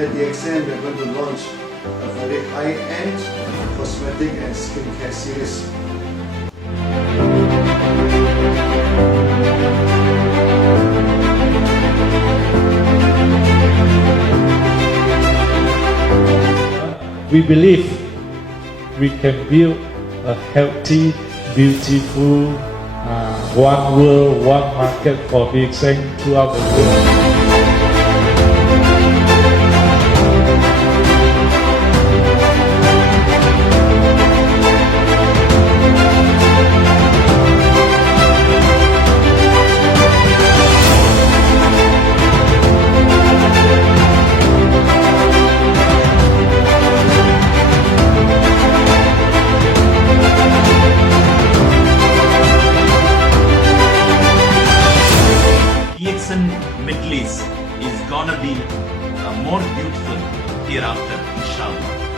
at the exam we're going to launch a very high-end cosmetic and skincare series. We believe we can build a healthy, beautiful, one world, one market for VXN throughout the world. VXN Middle East is gonna be more beautiful hereafter, inshallah.